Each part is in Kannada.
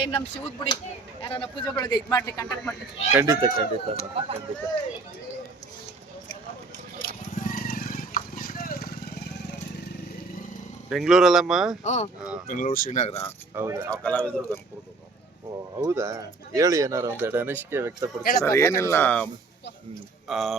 ಏನ್ ನಮ್ ಶಿವದ್ ಬಿಡಿ. ಯಾರನ್ನ ಪೂಜೆಗಳಿಗೆ ಇದ್ ಮಾಡ್ಲಿ ಕಂಡಕ್ಟ್ ಮಾಡ್ಲಿ. ಖಂಡಿತ ಖಂಡಿತ ಅಮ್ಮ, ಖಂಡಿತ. ಬೆಂಗಳೂರಲ್ಲಮ್ಮ? ಹ್ಮ್. ಬೆಂಗಳೂರು ಶ್ರೀನಗರ. ಹೌದಾ? ನಾವು ಕಲಾವಿದರು ಓ ಹೌದಾ? ಹೇಳಿ ಏನಾರ ಒಂದೆರಡು ಅನಿಸಿಕೆ ವ್ಯಕ್ತಪಡಿಸಿ. ಸರ್ ಏನಿಲ್ಲ.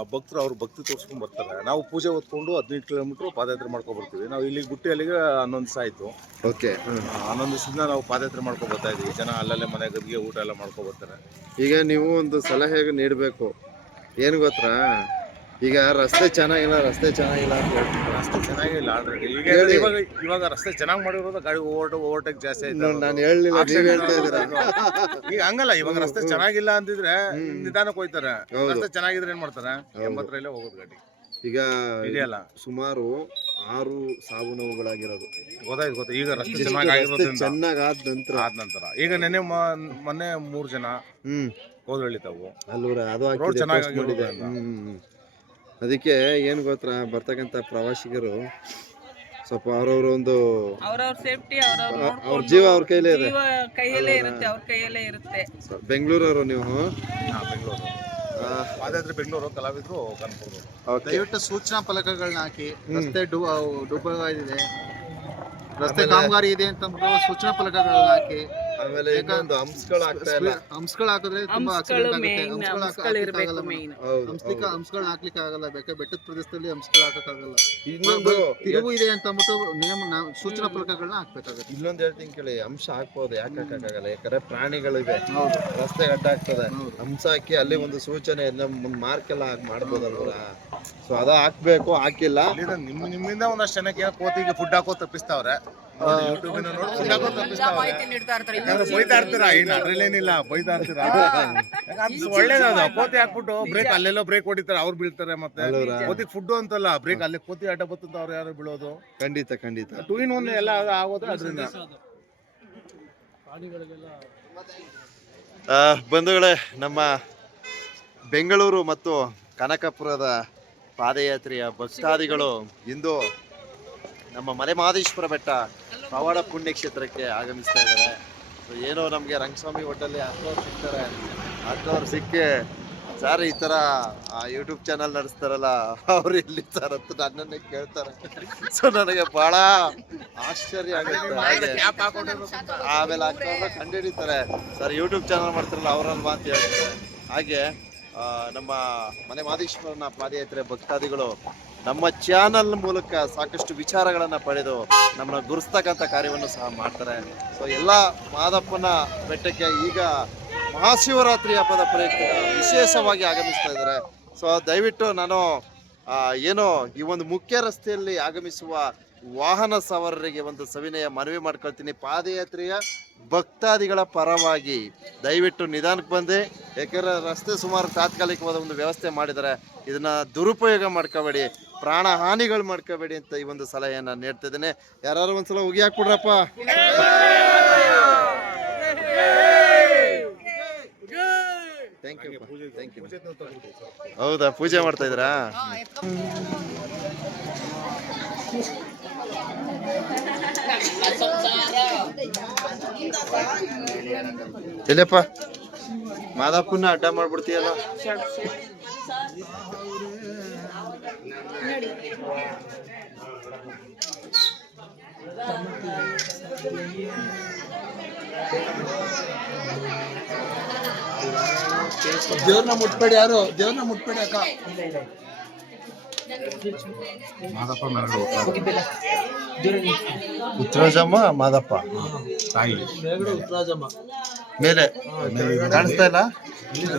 ಭಕ್ತರು ಅವ್ರು ಭಕ್ತಿ ತೋರಿಸ್ಕೊಂಡು ಬರ್ತಾರೆ. ನಾವು ಪೂಜೆ ಹೊತ್ಕೊಂಡು ಹದಿನೈದು ಕಿಲೋಮೀಟರ್ ಪಾದಯಾತ್ರೆ ಮಾಡ್ಕೊಂಡ್ ಬರ್ತೀವಿ ನಾವು ಇಲ್ಲಿ ಗುಟ್ಟಿ ಅಲ್ಲಿಗೆ ಹನ್ನೊಂದು ದಿವಸ ಆಯ್ತು. ಓಕೆ. ಆ, ಹನ್ನೊಂದು ದಿವಸದಿಂದ ನಾವು ಪಾದಯಾತ್ರೆ ಮಾಡ್ಕೊಂಡು ಬರ್ತಾ ಇದೀವಿ ಜನ ಅಲ್ಲಲ್ಲೇ ಮನೆ ಗದಿಗೆ ಊಟ ಎಲ್ಲ ಮಾಡ್ಕೊಂಡ್ ಬರ್ತಾರೆ. ಈಗ ನೀವು ಒಂದು ಸಲಹೆ ನೀಡಬೇಕು. ಏನು ಗೊತ್ತಾ? ಈಗ ರಸ್ತೆ ಚೆನ್ನಾಗಿಲ್ಲ ರಸ್ತೆ ಚೆನ್ನಾಗಿಲ್ಲ ಅಂತ ರಸ್ತೆ ಚೆನ್ನಾಗಿಲ್ಲ ಆಲ್ರೆಡಿ ಈಗ ಹೇಳಿ. ಇವಾಗ ಇವಾಗ ರಸ್ತೆ ಚೆನ್ನಾಗಿ ಮಾಡಿರೋದು ಗಾಡಿ ಓವರ್ಟು ಓವರ್ಟೇಕ್ ಜಾಸ್ತಿ ಆಯ್ತು. ನಾನು ಹೇಳಲಿಲ್ಲ ನೀವು ಹೇಳ್ತಾ ಇದ್ದೀರಾ? ಈಗ ಹಂಗಲ್ಲ ಇವಾಗ ರಸ್ತೆ ಚೆನ್ನಾಗಿಲ್ಲ ಅಂತಿದ್ರೆ ನಿಧಾನಕ್ಕೆ ಹೋಯ್ತಾರೆ. ಹೌದು. ರಸ್ತೆ ಚೆನ್ನಾಗಿದ್ರೆ ಏನ್ ಮಾಡ್ತಾರೆ? ಎಂಬತ್ತರಲ್ಲೇ ಹೋಗೋದು ಗಾಡಿ. ಈಗ ಇದೆಯಲ್ಲ? ಸುಮಾರು ಆರು ಸಾವು ನೋವುಗಳಾಗಿರೋದು ಗೊತ್ತಾಯ್ತು. ಗೊತ್ತಾ ಈಗ ರಸ್ತೆ ಚೆನ್ನಾಗಿ ರಸ್ತೆ ಆಗಿರೋದ್ರಿಂದ ಚೆನ್ನಾಗಾದ ನಂತರ. ಆದ ನಂತರ. ಈಗ ನೆನೆ ಮೊನ್ನೆ ಮೂರ್ ಜನ ಹ್ಮ್. ಹೋದ್ರೆ ತಾವು. ಅಲ್ಲೂರ ಅದು ಹಾಕಿದೆ ಚೆನ್ನಾಗಿ post ಮಾಡಿದೆ. ಆಗಿರೋದ್ರಿಂದ. ಹ್ಮ್ ಹ್ಮ್. ಅದಕ್ಕೆ ಏನ್ ಗೊತ್ತಾ ಬರ್ತಕ್ಕಂಥ ಪ್ರವಾಸಿಗರು ಸ್ವಲ್ಪ ಅವ್ರವ್ರ ಒಂದು ಅವ್ರವ್ರ ಸೇಫ್ಟಿ ಅವ್ರವ್ರ ಅವ್ರ ಜೀವ ಅವ್ರ ಕೈಲೇ ಇದೆ. ಜೀವ ಕೈಯಲ್ಲೇ ಇರುತ್ತೆ ಅವ್ರ ಕೈಯಲ್ಲೇ ಇರುತ್ತೆ. ಬೆಂಗಳೂರವರು ನೀವು? ಬೆಂಗಳೂರು. ಪಾದಯಾತ್ರೆ ಬೆಂಗಳೂರು ಕಲಾವಿದ್ರು okay. ದಯವಿಟ್ಟು ಸೂಚನಾ ಫಲಕಗಳನ್ನ ಹಾಕಿ. ರಸ್ತೆ ಡು ಡುಬ್ಬಾಗಿದೆ ರಸ್ತೆ ಕಾಮಗಾರಿ ಇದೆ ಅಂತ ಸೂಚನಾ ಫಲಕಗಳನ್ನ ಹಾಕಿ. ಆಮೇಲೆ ಇನ್ನೊಂದು ಹಂಸ್ಗಳು ಆಗ್ತಾ ಇಲ್ಲ. ಹಂಸ್ಗಳು ಹಾಕಿದ್ರೆ ತುಂಬಾ ಆಕ್ಸಿಡೆಂಟ್ ಆಗುತ್ತೆ. ಮೇನ್ ಹಂಸ್ಗಳು ಹಾಕಕ್ಕಾಗಲ್ಲ ಹಂಸ್ಲಿಕ್ಕ. ಹಾಕ್ಲಿಕ್ಕೆ ಆಗಲ್ಲ ಬೇಕಾದ್ರೆ ಬೆಟ್ಟದ ಪ್ರದೇಶದಲ್ಲಿ ಹಂಸ್ಗಳು ಹಾಕಕ್ಕಾಗಲ್ಲ ಇನ್ನೊಂದು ತಿರುವು ಇದೆ ಅಂತ ಅಂದ್ಬಿಟ್ಟು ನಿಯಮ ನಾವು ಸೂಚನಾ ಫಲಕಗಳನ್ನ ಹಾಕ್ಬೇಕಾಗುತ್ತೆ. ಇನ್ನೊಂದು ಹೇಳ್ತೀನಿ ಕೇಳಿ ಅಂಶ ಹಾಕ್ಬೋದು ಯಾಕೆ ಹಾಕಕ್ಕಾಗಲ್ಲ ಯಾಕಂದ್ರೆ ಪ್ರಾಣಿಗಳಿವೆ ರಸ್ತೆ ಅಡ್ಡ ಆಗ್ತದೆ. ಹಂಸ ಹಾಕಿ ಅಲ್ಲಿ ಒಂದು ಸೂಚನೆ ನಮ್ಮ ಮಾರ್ಕ್ ಎಲ್ಲ ಹಾಕಿ ಮಾಡ್ಬೋದಲ್ವಲ್ಲ ಸೊ ಅದ ಹಾಕ್ಬೇಕು ಹಾಕಿಲ್ಲ. ನಿಮ್ಮಿಂದ ಒಂದಷ್ಟು ಜನಕ್ಕೆ ಕೋತಿಗೆ ಫುಡ್ ಹಾಕೋ ತಪ್ಪಿಸ್ತಾವ್ರೆ. ಯೂಟ್ಯೂಬ್ ನೋಡಿ ಫುಡ್ ಹಾಕೋ ತಪ್ಪಿಸ್ತಾವ್ರೆ ಮಾಹಿತಿ ನೀಡ್ತಾ ಇರ್ತಾರೆ. ಯಾಕಂದ್ರೆ ಬೈತಾ ಇರ್ತೀರಾ? ಏನು ಅದ್ರಲ್ಲೇನಿಲ್ಲ ಬೈತಾ ಇರ್ತೀರಾ? ಒಳ್ಳೇದದ ಕೋತಿ ಹಾಕ್ಬಿಟ್ಟು ಬ್ರೇಕ್ ಅಲ್ಲೆಲ್ಲೋ ಬ್ರೇಕ್ ಹೊಡಿತಾರೆ ಅವ್ರು ಬೀಳ್ತಾರೆ ಮತ್ತೆ. ಅಲ್ವರಾ? ಕೋತಿಗೆ ಫುಡ್ ಅಂತಲ್ಲ ಬ್ರೇಕ್ ಅಲ್ಲಿ ಕೋತಿ ಅಡ್ಡ ಬರ್ತಂತ ಅವ್ರು ಯಾರು ಬೀಳೋದು? ಖಂಡಿತ ಖಂಡಿತ. ಟೂ ಇನ್ ಒನ್ ಎಲ್ಲ ಆಗೋದು ಅದರಿಂದ. ಆ, ಬಂಧುಗಳೇ ನಮ್ಮ ಬೆಂಗಳೂರು ಮತ್ತು ಕನಕಪುರದ ಪಾದಯಾತ್ರೆಯ ಭಕ್ತಾದಿಗಳು ಇಂದು ನಮ್ಮ ಮಲೆಮಹದೇಶ್ವರ ಬೆಟ್ಟ ಪವಾಡ ಪುಣ್ಯಕ್ಷೇತ್ರಕ್ಕೆ ಆಗಮಿಸ್ತಾ ಇದ್ದಾರೆ. ಸೊ ಏನೋ ನಮಗೆ ರಂಗಸ್ವಾಮಿ ಹೋಟೆಲ್ ಅಂಥವ್ರು ಸಿಗ್ತಾರೆ ಅಂಥವ್ರು ಸಿಕ್ಕಿ ಸರ್ ಈ ಥರ ಯೂಟ್ಯೂಬ್ ಚಾನಲ್ ನಡೆಸ್ತಾರಲ್ಲ ಅವ್ರು ಇಲ್ಲಿ ಸರ್ ಅಂತ ನನ್ನನ್ನೇ ಕೇಳ್ತಾರೆ. ಸೊ ನನಗೆ ಬಹಳ ಆಶ್ಚರ್ಯ ಆಗುತ್ತೆ. ಹಾಗೆ ಆಮೇಲೆ ಹಾಕೊಂಡು ಕಂಡುಹಿಡಿತಾರೆ ಸರ್ ಯೂಟ್ಯೂಬ್ ಚಾನಲ್ ಮಾಡ್ತಾರಲ್ಲ ಅವರಲ್ವಾ? ಅಂತ ಹೇಳ್ತಾರೆ. ಹಾಗೆ ಆ, ನಮ್ಮ ಮನೆ ಮಾದೇಶ್ವರನ ಪಾದಯಾತ್ರೆ ಭಕ್ತಾದಿಗಳು ನಮ್ಮ ಚಾನಲ್ ಮೂಲಕ ಸಾಕಷ್ಟು ವಿಚಾರಗಳನ್ನು ಪಡೆದು ನಮ್ಮನ್ನ ಗುರುಸ್ತಕ್ಕಂಥ ಕಾರ್ಯವನ್ನು ಸಹ ಮಾಡ್ತಾರೆ. ಸೊ ಎಲ್ಲ ಮಾದಪ್ಪನ ಬೆಟ್ಟಕ್ಕೆ ಈಗ ಮಹಾಶಿವರಾತ್ರಿ ಹಬ್ಬದ ಪ್ರಯುಕ್ತ ವಿಶೇಷವಾಗಿ ಆಗಮಿಸ್ತಾ ಇದ್ದಾರೆ. ಸೊ ದಯವಿಟ್ಟು ನಾನು ಏನು ಈ ಒಂದು ಮುಖ್ಯ ರಸ್ತೆಯಲ್ಲಿ ಆಗಮಿಸುವ ವಾಹನ ಸವಾರರಿಗೆ ಒಂದು ಸವಿನಯ ಮನವಿ ಮಾಡ್ಕೊಳ್ತೀನಿ. ಪಾದಯಾತ್ರೆಯ ಭಕ್ತಾದಿಗಳ ಪರವಾಗಿ ದಯವಿಟ್ಟು ನಿಧಾನಕ್ಕೆ ಬಂದೆ. ಯಾಕೆಂದರೆ ರಸ್ತೆ ಸುಮಾರು ತಾತ್ಕಾಲಿಕವಾದ ಒಂದು ವ್ಯವಸ್ಥೆ ಮಾಡಿದರೆ ಇದನ್ನು ದುರುಪಯೋಗ ಮಾಡ್ಕೋಬೇಡಿ ಪ್ರಾಣ ಹಾನಿಗಳು ಮಾಡ್ಕೋಬೇಡಿ ಅಂತ ಈ ಒಂದು ಸಲಹೆಯನ್ನು ನೀಡ್ತಾ ಇದ್ದೇನೆ. ಯಾರು ಒಂದ್ಸಲ ಉಗಿ ಹಾಕ್ಬಿಡ್ರಪ್ಪ. ಹೌದಾ? ಪೂಜೆ ಮಾಡ್ತಾ ಎತ್ಕೊಂಡ್ ಎಲ್ಲಪ್ಪ? ಮಾದಪ್ಪನ ಅಡ್ಡ ಮಾಡ್ಬಿಡ್ತೀಯಲ್ಲ? ದೇವ್ರನ್ನ ಮುಟ್ಬೇಡಿ ಯಾರು? ದೇವ್ರನ್ನ ಮುಟ್ಬೇಡಿ ಅಕ್ಕ. ಉತ್ತರಾಜಮ್ಮ ಮಾದಪ್ಪ. ತಾಯಿ. ಉತ್ತರಾಜಮ್ಮ ಮೇಲೆ. ಕಾಣಿಸ್ತಾ ಇಲ್ಲ? ಇದು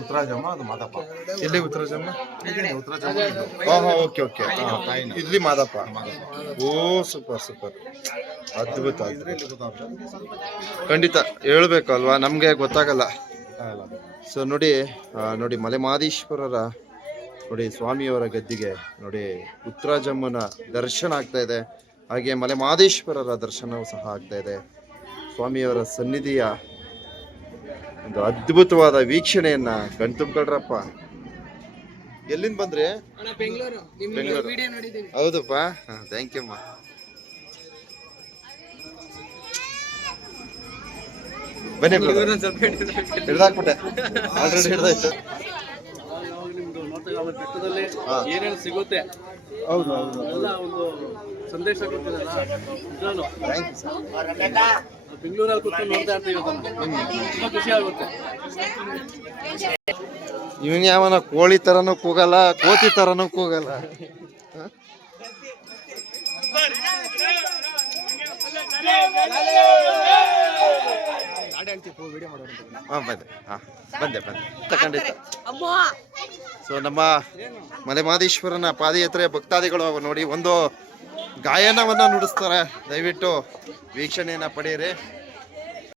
ಉತ್ತರಾಜಮ್ಮ ಅದು ಮಾದಪ್ಪ. ಇಲ್ಲಿ ಉತ್ತರಾಜಮ್ಮ ಉತ್ತರಾಜಮ್ಮ ಹಾ ಹಾ ಓಕೆ ಓಕೆ. ಇಲ್ಲಿ ಮಾದಪ್ಪ. ಓ ಸೂಪರ್ ಸೂಪರ್. ಅದ್ಭುತ. ಖಂಡಿತ ಹೇಳ್ಬೇಕಲ್ವಾ? ನಮ್ಗೆ ಗೊತ್ತಾಗಲ್ಲ. ಸೊ ನೋಡಿ ನೋಡಿ ಮಲೆ ಮಲೆಮಹದೇಶ್ವರರ ನೋಡಿ ಸ್ವಾಮಿಯವರ ಗದ್ದಿಗೆ ನೋಡಿ ಉತ್ತರಾಜಮ್ಮನ ದರ್ಶನ ಆಗ್ತಾ ಇದೆ. ಹಾಗೆ ಮಲೆ ಮಲೆಮಹದೇಶ್ವರರ ದರ್ಶನವೂ ಸಹ ಆಗ್ತಾ ಇದೆ. ಸ್ವಾಮಿಯವರ ಸನ್ನಿಧಿಯ ಒಂದು ಅದ್ಭುತವಾದ ವೀಕ್ಷಣೆಯನ್ನ ಕಣ್ತುಂಬ್ಕೊಳ್ರಪ್ಪ ಎಲ್ಲಿಂದ ಬಂದ್ರಿ? ಬೆಂಗಳೂರು. ಹೌದಪ್ಪ? ಥ್ಯಾಂಕ್ ಯು ಅಮ್ಮ. ಬನ್ನಿ ಹಿಡ್ದಾಕ್ಬಿಟ್ಟೆ. ಆಲ್ರೆಡಿ ಹಿಡ್ದಾಯ್ತು. ನಿಮ್ದು ಬೆಟ್ಟದಲ್ಲಿ ಹಾ. ಏನೇನು ಸಿಗುತ್ತೆ ಹೌದು ಹೌದು ಎಲ್ಲ ಒಂದು ಸಂದೇಶ ಕೊಡ್ತಿದ್ದಲ್ಲ ನಿಜವಾಗ್ಲೂ ಥ್ಯಾಂಕ್ ಯು ಸರ್ ನಾವು ಬೆಂಗಳೂರಲ್ಲಿ ಕೂತ್ಕೊಂಡು ನೋಡ್ತಾ ಇರ್ತೀವಿ ತುಂಬಾ ಖುಷಿ ಆಗುತ್ತೆ. ಇವನ್ ಯಾವನ ಕೋಳಿ ತರನು ಕೂಗಲ್ಲ ಕೋತಿ ತರನು ಕೂಗಲ್ಲ. ಹಾಂ ಹಾ ಬಂದೆ. ಹಾ ಬಂದೆ ಬಂದೆ. ಖಂಡಿತ ಸೊ ನಮ್ಮ ಮಲೆಮಾದೇಶ್ವರನ ಪಾದಯಾತ್ರೆ ಭಕ್ತಾದಿಗಳು ನೋಡಿ ಒಂದು ಗಾಯನವನ್ನು ನುಡಿಸ್ತಾರೆ. ದಯವಿಟ್ಟು ವೀಕ್ಷಣೆಯನ್ನು ಪಡೆಯಿರಿ.